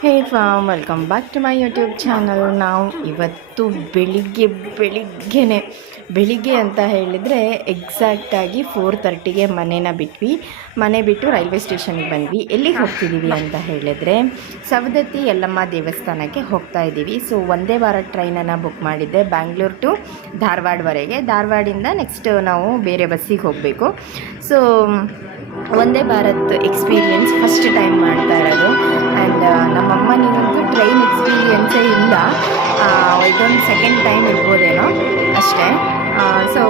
Hey fam welcome back to my YouTube channel. ನಾವು ಇವತ್ತು ಬೆಳಿಗ್ಗೆ, ಬೆಳಿಗ್ಗೆನೆ, ಬೆಳಿಗ್ಗೆ ಅಂತ ಹೇಳಿದರೆ ಎಕ್ಸಾಕ್ಟಾಗಿ ಫೋರ್ ತರ್ಟಿಗೆ ಮನೇನ ಬಿಟ್ವಿ. ಮನೆ ಬಿಟ್ಟು ರೈಲ್ವೆ ಸ್ಟೇಷನ್ಗೆ ಬಂದ್ವಿ. ಎಲ್ಲಿಗೆ ಹೋಗ್ತಿದ್ದೀವಿ ಅಂತ ಹೇಳಿದರೆ ಸವದತ್ತಿ ಯಲ್ಲಮ್ಮ ದೇವಸ್ಥಾನಕ್ಕೆ ಹೋಗ್ತಾ ಇದ್ದೀವಿ ಸೊ ಒಂದೇ ವಾರ ಟ್ರೈನನ್ನು ಬುಕ್ ಮಾಡಿದ್ದೆ ಬ್ಯಾಂಗ್ಳೂರ್ ಟು ಧಾರವಾಡವರೆಗೆ ಧಾರವಾಡಿಂದ ನೆಕ್ಸ್ಟ್ ನಾವು ಬೇರೆ ಬಸ್ಸಿಗೆ ಹೋಗಬೇಕು. ಸೊ ಒಂದೇ ಭಾರತ್ ಎಕ್ಸ್ಪೀರಿಯನ್ಸ್ ಫಸ್ಟ್ ಟೈಮ್ ಮಾಡ್ತಾ ಇರೋದು. ನಮ್ಮಮ್ಮನಿಗಂತೂ ಟ್ರೈನ್ ಎಕ್ಸ್ಪೀರಿಯನ್ಸೇ ಇಲ್ಲ. ಇದೊಂದು ಸೆಕೆಂಡ್ ಟೈಮ್ ಇರ್ಬೋದೇನೋ ಅಷ್ಟೇ. ಸೊ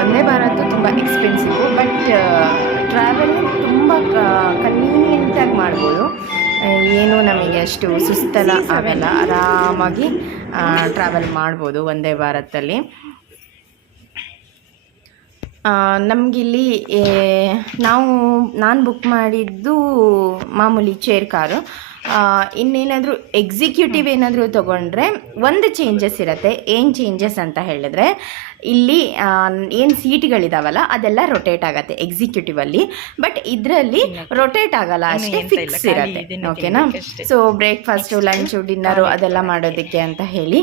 ಒಂದೇ ಭಾರತ್ ತುಂಬ ಎಕ್ಸ್ಪೆನ್ಸಿವ್ ಬಟ್ ಟ್ರಾವೆಲಿಂಗ್ ತುಂಬ ಕನ್ವೀನಿಯೆಂಟಾಗಿ ಮಾಡ್ಬೋದು. ಏನು ನಮಗೆ ಅಷ್ಟು ಸುಸ್ತಲ್ಲ ಆಗಲ್ಲ. ಆರಾಮಾಗಿ ಟ್ರಾವೆಲ್ ಮಾಡ್ಬೋದು ಒಂದೇ ಭಾರತಲ್ಲಿ ನಮಗಿಲ್ಲಿ ನಾವು ನಾನು ಬುಕ್ ಮಾಡಿದ್ದು ಮಾಮೂಲಿ ಚೇರ್ ಕಾರು ಇನ್ನೇನಾದರೂ ಎಕ್ಸಿಕ್ಯೂಟಿವ್ ಏನಾದರೂ ತೊಗೊಂಡ್ರೆ ಒಂದು ಚೇಂಜಸ್ ಇರುತ್ತೆ. ಏನು ಚೇಂಜಸ್ ಅಂತ ಹೇಳಿದ್ರೆ ಇಲ್ಲಿ ಏನು ಸೀಟ್ಗಳಿದಾವಲ್ಲ ಅದೆಲ್ಲ ರೊಟೇಟ್ ಆಗುತ್ತೆ ಎಕ್ಸಿಕ್ಯೂಟಿವಲ್ಲಿ ಬಟ್ ಇದರಲ್ಲಿ ರೊಟೇಟ್ ಆಗಲ್ಲ ಅಷ್ಟೇ ಫಿಕ್ಸ್ ಇರುತ್ತೆ. ಓಕೆನಾ ಸೊ ಬ್ರೇಕ್ಫಾಸ್ಟು ಲಂಚು ಡಿನ್ನರು ಅದೆಲ್ಲ ಮಾಡೋದಕ್ಕೆ ಅಂತ ಹೇಳಿ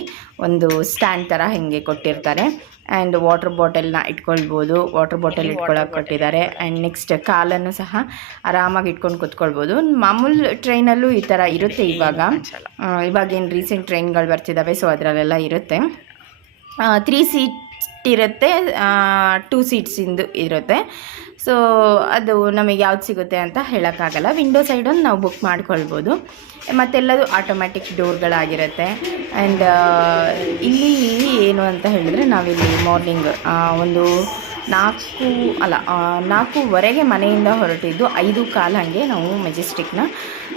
ಒಂದು ಸ್ಟ್ಯಾಂಡ್ ಥರ ಹಿಂಗೆ ಕೊಟ್ಟಿರ್ತಾರೆ. ಆ್ಯಂಡ್ ವಾಟರ್ ಬಾಟಲ್ನ ಇಟ್ಕೊಳ್ಬೋದು ವಾಟರ್ ಬಾಟಲ್ ಇಟ್ಕೊಳ್ಳೋಕೆ ಕೊಟ್ಟಿದ್ದಾರೆ. ಆ್ಯಂಡ್ ನೆಕ್ಸ್ಟ್ ಕಾಲನ್ನು ಸಹ ಆರಾಮಾಗಿ ಇಟ್ಕೊಂಡು ಕೂತ್ಕೊಳ್ಬೋದು. ಮಾಮೂಲು ಟ್ರೈನಲ್ಲೂ ಈ ಥರ ಇರುತ್ತೆ ಇವಾಗ. ಆ, ಇವಾಗ ಏನು ರೀಸೆಂಟ್ ಟ್ರೈನ್ಗಳು ಬರ್ತಿದ್ದಾವೆ ಸೊ ಅದರಲ್ಲೆಲ್ಲ ಇರುತ್ತೆ. ತ್ರೀ ಸೀಟ್ ಇರುತ್ತೆ ಟೂ ಸೀಟ್ಸಿಂದು ಇರುತ್ತೆ. ಸೊ ಅದು ನಮಗೆ ಯಾವ್ದು ಸಿಗುತ್ತೆ ಅಂತ ಹೇಳೋಕ್ಕಾಗಲ್ಲ. ವಿಂಡೋ ಸೈಡೊಂದು ನಾವು ಬುಕ್ ಮಾಡ್ಕೊಳ್ಬೋದು. ಮತ್ತೆಲ್ಲದು ಆಟೋಮ್ಯಾಟಿಕ್ ಡೋರ್ಗಳಾಗಿರುತ್ತೆ ಆ್ಯಂಡ್ ಇಲ್ಲಿ ಏನು ಅಂತ ಹೇಳಿದ್ರೆ ನಾವಿಲ್ಲಿ ಮಾರ್ನಿಂಗ್ ಒಂದು ನಾಲ್ಕು, ಅಲ್ಲ ನಾಲ್ಕೂವರೆಗೆ ಮನೆಯಿಂದ ಹೊರಟಿದ್ದು ಐದು ಕಾಲ ಹಾಗೆ ನಾವು ಮೆಜೆಸ್ಟಿಕ್ನ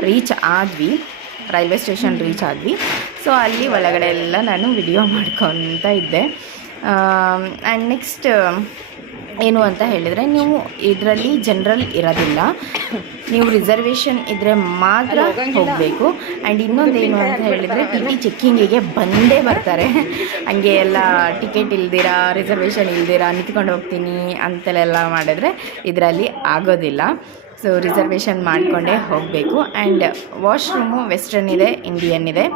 ರೀಚ್ ಆದ್ವಿ. ರೈಲ್ವೆ ಸ್ಟೇಷನ್ ರೀಚ್ ಆದ್ವಿ. ಸೊ ಅಲ್ಲಿ ಒಳಗಡೆ ಎಲ್ಲ ನಾನು ವಿಡಿಯೋ ಮಾಡ್ಕೊತ ಇದ್ದೆ. ಆ್ಯಂಡ್ ನೆಕ್ಸ್ಟ್ ಏನು ಅಂತ ಹೇಳಿದರೆ ನೀವು ಇದರಲ್ಲಿ ಜನರಲ್ ಇರೋದಿಲ್ಲ. ನೀವು ರಿಸರ್ವೇಷನ್ ಇದ್ದರೆ ಮಾತ್ರ ಹೋಗಬೇಕು. ಆ್ಯಂಡ್ ಇನ್ನೊಂದು ಏನು ಅಂತ ಹೇಳಿದರೆ ಟಿ ಟಿ ಚೆಕ್ಕಿಂಗಿಗೆ ಬಂದೇ ಬರ್ತಾರೆ. ಹಂಗೆ ಎಲ್ಲ ಟಿಕೆಟ್ ಇಲ್ದಿರಾ ರಿಸರ್ವೇಷನ್ ಇಲ್ದಿರಾ ನಿಂತ್ಕೊಂಡು ಹೋಗ್ತೀನಿ ಅಂತೆಲ್ಲ ಮಾಡಿದ್ರೆ ಇದರಲ್ಲಿ ಆಗೋದಿಲ್ಲ. ಸೊ ರಿಸರ್ವೇಷನ್ ಮಾಡಿಕೊಂಡೇ ಹೋಗಬೇಕು. ಆ್ಯಂಡ್ ವಾಶ್ರೂಮು ವೆಸ್ಟರ್ನ್ ಇದೆ ಇಂಡಿಯನ್ ಇದೆ.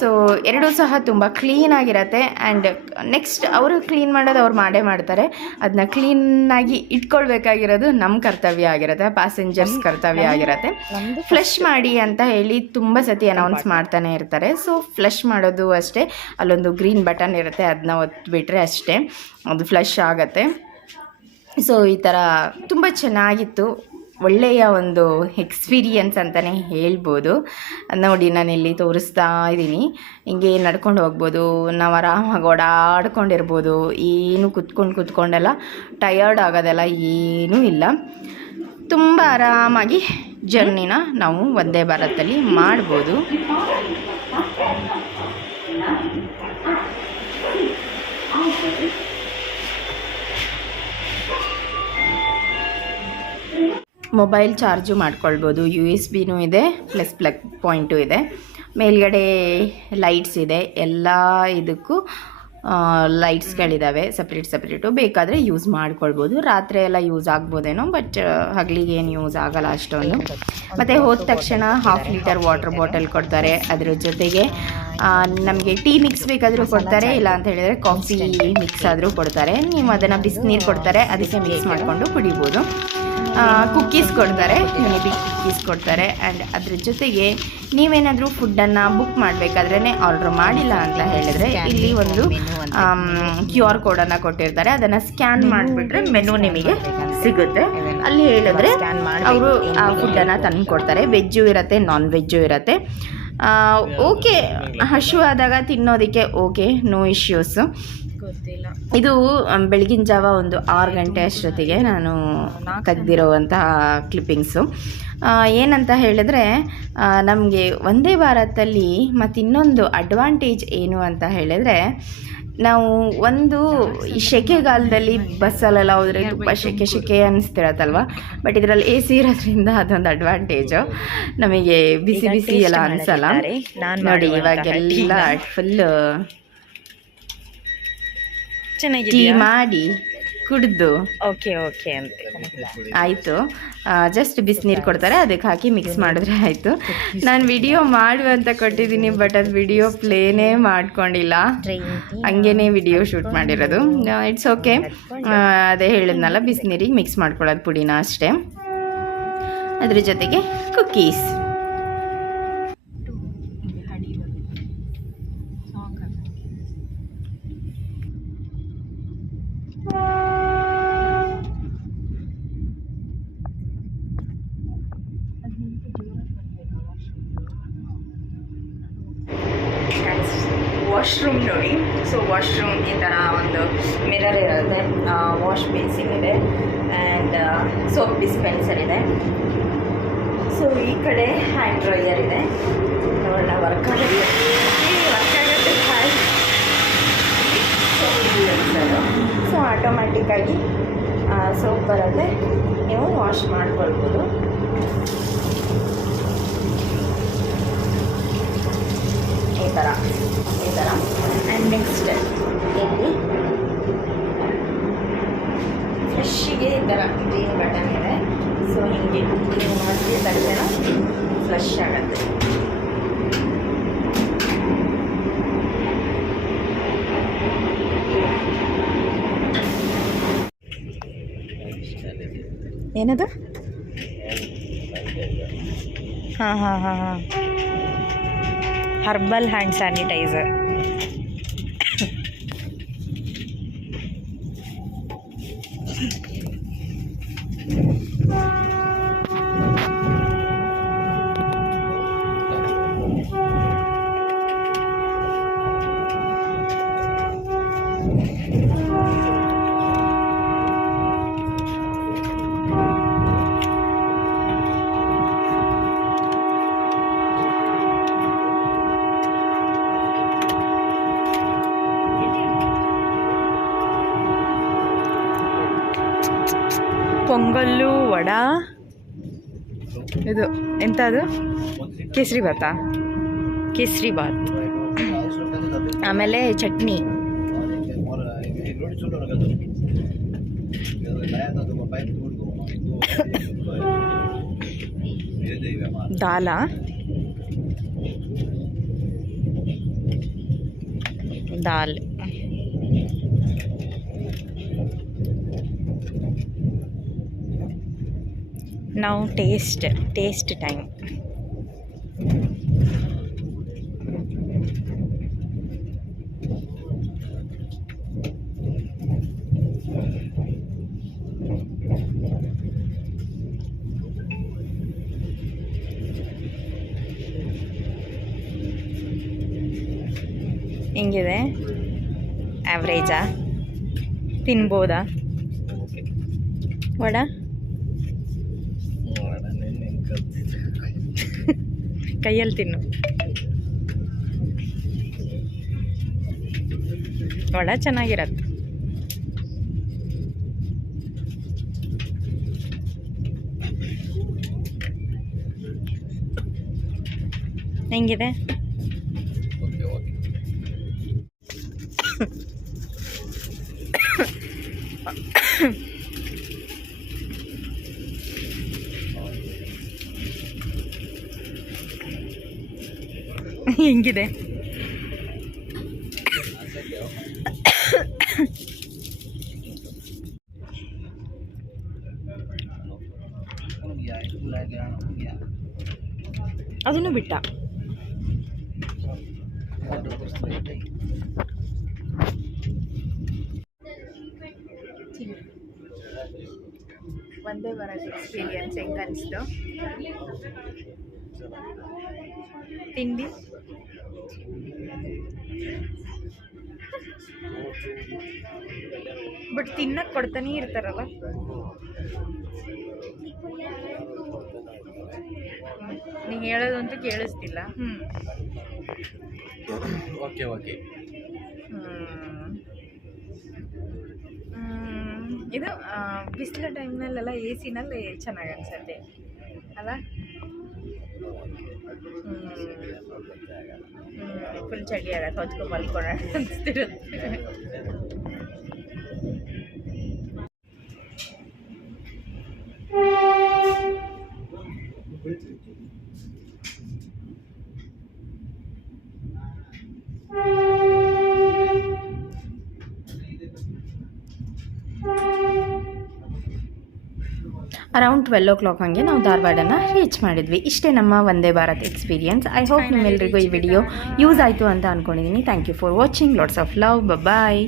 ಸೊ ಎರಡೂ ಸಹ ತುಂಬ ಕ್ಲೀನಾಗಿರತ್ತೆ ಆ್ಯಂಡ್ ನೆಕ್ಸ್ಟ್ ಅವರು ಕ್ಲೀನ್ ಮಾಡೋದು ಅವ್ರು ಮಾಡೇ ಮಾಡ್ತಾರೆ. ಅದನ್ನ ಕ್ಲೀನಾಗಿ ಇಟ್ಕೊಳ್ಬೇಕಾಗಿರೋದು ನಮ್ಮ ಕರ್ತವ್ಯ ಆಗಿರುತ್ತೆ ಪ್ಯಾಸೆಂಜರ್ಸ್ ಕರ್ತವ್ಯ ಆಗಿರುತ್ತೆ. ಫ್ಲಶ್ ಮಾಡಿ ಅಂತ ಹೇಳಿ ತುಂಬ ಸತಿ ಅನೌನ್ಸ್ ಮಾಡ್ತಾನೆ ಇರ್ತಾರೆ. ಸೊ ಫ್ಲಶ್ ಮಾಡೋದು ಅಷ್ಟೇ. ಅಲ್ಲೊಂದು ಗ್ರೀನ್ ಬಟನ್ ಇರುತ್ತೆ ಅದನ್ನ ಒತ್ಬಿಟ್ರೆ ಅಷ್ಟೇ. ಅದು ಫ್ಲಶ್ ಆಗುತ್ತೆ. ಸೊ ಈ ಥರ ತುಂಬ ಚೆನ್ನಾಗಿತ್ತು. ಒಳ್ಳೆಯ ಒಂದು ಎಕ್ಸ್ಪೀರಿಯನ್ಸ್ ಅಂತಲೇ ಹೇಳ್ಬೋದು. ನೋಡಿ, ನಾನು ಇಲ್ಲಿ ತೋರಿಸ್ತಾ ಇದ್ದೀನಿ. ಹಿಂಗೆ ನಡ್ಕೊಂಡು ಹೋಗ್ಬೋದು, ನಾವು ಆರಾಮಾಗಿ ಓಡಾಡ್ಕೊಂಡಿರ್ಬೋದು, ಏನು ಕುತ್ಕೊಂಡು ಕುತ್ಕೊಂಡೆಲ್ಲ ಟಯರ್ಡ್ ಆಗೋದೆಲ್ಲ ಏನೂ ಇಲ್ಲ. ತುಂಬ ಆರಾಮಾಗಿ ಜರ್ನಿನ ನಾವು ಒಂದೇ ಭಾರತದಲ್ಲಿ ಮಾಡ್ಬೋದು. ಮೊಬೈಲ್ ಚಾರ್ಜು ಮಾಡ್ಕೊಳ್ಬೋದು. ಯು ಎಸ್ ಬಿನೂ ಇದೆ ಪ್ಲಸ್ ಪ್ಲಗ್ ಪಾಯಿಂಟು ಇದೆ. ಮೇಲ್ಗಡೆ ಲೈಟ್ಸ್ ಇದೆ, ಎಲ್ಲ ಇದಕ್ಕೂ ಲೈಟ್ಸ್ಗಳಿದ್ದಾವೆ ಸಪ್ರೇಟ್ ಸಪ್ರೇಟು ಬೇಕಾದರೆ ಯೂಸ್ ಮಾಡ್ಕೊಳ್ಬೋದು. ರಾತ್ರಿ ಎಲ್ಲ ಯೂಸ್ ಆಗ್ಬೋದೇನೋ ಬಟ್ ಹಗಲಿಗೆ ಏನು ಯೂಸ್ ಆಗಲ್ಲ ಅಷ್ಟೊಂದು. ಮತ್ತು ಹೋದ ತಕ್ಷಣ ಹಾಫ್ ಲೀಟರ್ ವಾಟರ್ ಬಾಟಲ್ ಕೊಡ್ತಾರೆ. ಅದ್ರ ಜೊತೆಗೆ ನಮಗೆ ಟೀ ಮಿಕ್ಸ್ ಬೇಕಾದರೂ ಕೊಡ್ತಾರೆ. ಇಲ್ಲ ಅಂತ ಹೇಳಿದರೆ ಕಾಫಿ ಮಿಕ್ಸ್ ಆದರೂ ಕೊಡ್ತಾರೆ. ನೀವು ಅದನ್ನು ಬಿಸಿನೀರು ಕೊಡ್ತಾರೆ. ಅದಕ್ಕೆ ಮಿಕ್ಸ್ ಮಾಡಿಕೊಂಡು ಕುಡಿಬೋದು. ಕುಕ್ಕೀಸ್ ಕೊಡ್ತಾರೆ. ಮೇಬಿ ಕುಕ್ಕೀಸ್ ಕೊಡ್ತಾರೆ. ಆ್ಯಂಡ್ ಅದ್ರ ಜೊತೆಗೆ ನೀವೇನಾದರೂ ಫುಡ್ಡನ್ನು ಬುಕ್ ಮಾಡಬೇಕಾದ್ರೇ ಆರ್ಡ್ರ್ ಮಾಡಿಲ್ಲ ಅಂತ ಹೇಳಿದ್ರೆ ಇಲ್ಲಿ ಒಂದು ಕ್ಯೂ ಆರ್ ಕೋಡನ್ನು ಕೊಟ್ಟಿರ್ತಾರೆ. ಅದನ್ನು ಸ್ಕ್ಯಾನ್ ಮಾಡಿಬಿಟ್ರೆ ಮೆನು ನಿಮಗೆ ಸಿಗುತ್ತೆ. ಅಲ್ಲಿ ಹೇಳಿದ್ರೆ ಅವರು ಆ ಫುಡ್ಡನ್ನು ತಂದು ಕೊಡ್ತಾರೆ. ವೆಜ್ಜು ಇರುತ್ತೆ ನಾನ್ ವೆಜ್ಜು ಇರುತ್ತೆ. ಓಕೆ ಹಶು ಆದಾಗ ತಿನ್ನೋದಕ್ಕೆ ಓಕೆ ನೋ ಇಶ್ಯೂಸು ಇದು ಬೆಳಗಿನ ಜಾವ ಒಂದು ಆರು ಗಂಟೆ ಅಷ್ಟೊತ್ತಿಗೆ ನಾನು ತೆಗ್ದಿರೋವಂತಹ ಕ್ಲಿಪ್ಪಿಂಗ್ಸು ಏನಂತ ಹೇಳಿದ್ರೆ ನಮಗೆ ಒಂದೇ ಭಾರತಲ್ಲಿ ಮತ್ತು ಇನ್ನೊಂದು ಅಡ್ವಾಂಟೇಜ್ ಏನು ಅಂತ ಹೇಳಿದ್ರೆ ನಾವು ಒಂದು ಈ ಸೆಕೆಗಾಲದಲ್ಲಿ ಬಸ್ಸಲ್ಲೆಲ್ಲ ಹೋದರೆ ತುಂಬ ಸೆಕೆ ಸೆಕೆ ಅನ್ನಿಸ್ತಿರತ್ತಲ್ವ ಬಟ್ ಇದರಲ್ಲಿ ಎ ಸಿ ಇರೋದ್ರಿಂದ ಅದೊಂದು ಅಡ್ವಾಂಟೇಜು ನಮಗೆ ಬಿಸಿ ಬಿಸಿ ಎಲ್ಲ ಅನಿಸಲ್ಲ. ನೋಡಿ ಇವಾಗೆಲ್ಲ ಫುಲ್ ಟೀ ಮಾಡಿ ಕುಡ್ದು. ಓಕೆ ಓಕೆ ಅಂತ ಆಯಿತು. ಜಸ್ಟ್ ಬಿಸಿನೀರು ಕೊಡ್ತಾರೆ ಅದಕ್ಕೆ ಹಾಕಿ ಮಿಕ್ಸ್ ಮಾಡಿದ್ರೆ ಆಯಿತು. ನಾನು ವಿಡಿಯೋ ಮಾಡುವಂತ ಕೊಟ್ಟಿದ್ದೀನಿ ಬಟ್ ಅದು ವಿಡಿಯೋ ಪ್ಲೇನೇ ಮಾಡ್ಕೊಂಡಿಲ್ಲ. ಹಂಗೇನೆ ವಿಡಿಯೋ ಶೂಟ್ ಮಾಡಿರೋದು. ಇಟ್ಸ್ ಓಕೆ ಅದೇ ಹೇಳಿದ್ನಲ್ಲ ಬಿಸಿನೀರಿಗೆ ಮಿಕ್ಸ್ ಮಾಡ್ಕೊಳ್ಳೋದು ಪುಡಿನ ಅಷ್ಟೇ. ಅದ್ರ ಜೊತೆಗೆ ಕುಕ್ಕೀಸ್ ವಾಶ್ರೂಮ್ ನೋಡಿ. ಸೊ ವಾಶ್ರೂಮ್ ಈ ಥರ ಒಂದು ಮಿರರ್ ಇರುತ್ತೆ. ವಾಶ್ ಬೇಸಿನ್ ಇದೆ. ಆ್ಯಂಡ್ ಸೋಪ್ ಡಿಸ್ಪೆನ್ಸರ್ ಇದೆ. ಸೊ ಈ ಕಡೆ ಹ್ಯಾಂಡ್ ಡ್ರೈಯರ್ ಇದೆ. ನೋಡೋಣ ವರ್ಕ್ ಆಗುತ್ತೆ. ವರ್ಕ್ ಆಗುತ್ತೆ ಸೊ ಆಟೋಮ್ಯಾಟಿಕ್ಕಾಗಿ ಸೋಪ್ ಬರುತ್ತೆ. ನೀವು ವಾಶ್ ಮಾಡ್ಕೊಳ್ಬೋದು. ಈ ಥರ ಈ ಥರ ಆ್ಯಂಡ್ ನೆಕ್ಸ್ಟ್ ಇಲ್ಲಿ ಫ್ಲಶ್ಶಿಗೆ ಈ ಥರ ಗ್ರೀನ್ ಬಟನ್ ಇದೆ. ಸೊ ಹಿಂಗೆ ನೀವು ಮಾಡಿದ ತಕ್ಷಣ ಫ್ರೆಶ್ ಆಗುತ್ತೆ. ಏನದು? ಹಾಂ ಹಾಂ ಹಾಂ ಹಾಂ. Herbal hand sanitiser Thank. Pongal vada? ಇದು ಎಂತ ಅದು ಕೇಸರಿ ಭಾತಾ? ಕೇಸರಿ ಭಾತ್. ಆಮೇಲೆ ಚಟ್ನಿ. ದಾಲ. ದಾಲ್. ನಾವು ಟೇಸ್ಟ್ ಟೇಸ್ಟ್ ಟೈಮ್. ಹೆಂಗಿದೆ? ಆ್ಯಾವ್ರೇಜಾ ತಿನ್ಬೋದಾ? ವಡ? ಕೈಯಲ್ಲಿ ತಿನ್ನು. ಒಳ ಚೆನ್ನಾಗಿರತ್ತೆ. ಹೆಂಗಿದೆ? ಹೆಂಗಿದೆ ಅದನ್ನು ಬಿಟ್ಟ ಒಂದೇ ಬರೋದು ಎಕ್ಸ್ಪೀರಿಯನ್ಸ್ ಹೆಂಗೆ ಅನಿಸ್ತು ತಿಂಡಿ? ಬಟ್ ತಿನ್ನಕ್ಕೆ ಕೊಡ್ತಾನೆ ಇರ್ತಾರಲ್ಲ. ನೀವು ಹೇಳೋದಂತೂ ಕೇಳಿಸ್ತಿಲ್ಲ. ಹ್ಞೂ ಓಕೆ ಓಕೆ ಇದು ಬಿಸಿಲ ಟೈಮ್ನಲ್ಲೆಲ್ಲ ಎ ಸಿನಲ್ಲಿ ಚೆನ್ನಾಗಿ ಅನ್ಸುತ್ತೆ. ಅಲ್ಲ? ఫుల్ చలియా రాకొచ్చుకో మళ్ళీ కొనడం Thank you. Around twelve o'clock ಹಂಗೆ ನಾವು ಧಾರವಾಡನ ರೀಚ್ ಮಾಡಿದ್ವಿ. ಇಷ್ಟೇ ನಮ್ಮ Vande Bharat experience I hope ನಿಮ್ಮೆಲ್ರಿಗೂ ಈ ವಿಡಿಯೋ ಯೂಸ್ ಆಯಿತು ಅಂತ ಅಂದ್ಕೊಂಡಿದ್ದೀನಿ thank you for watching lots of love bye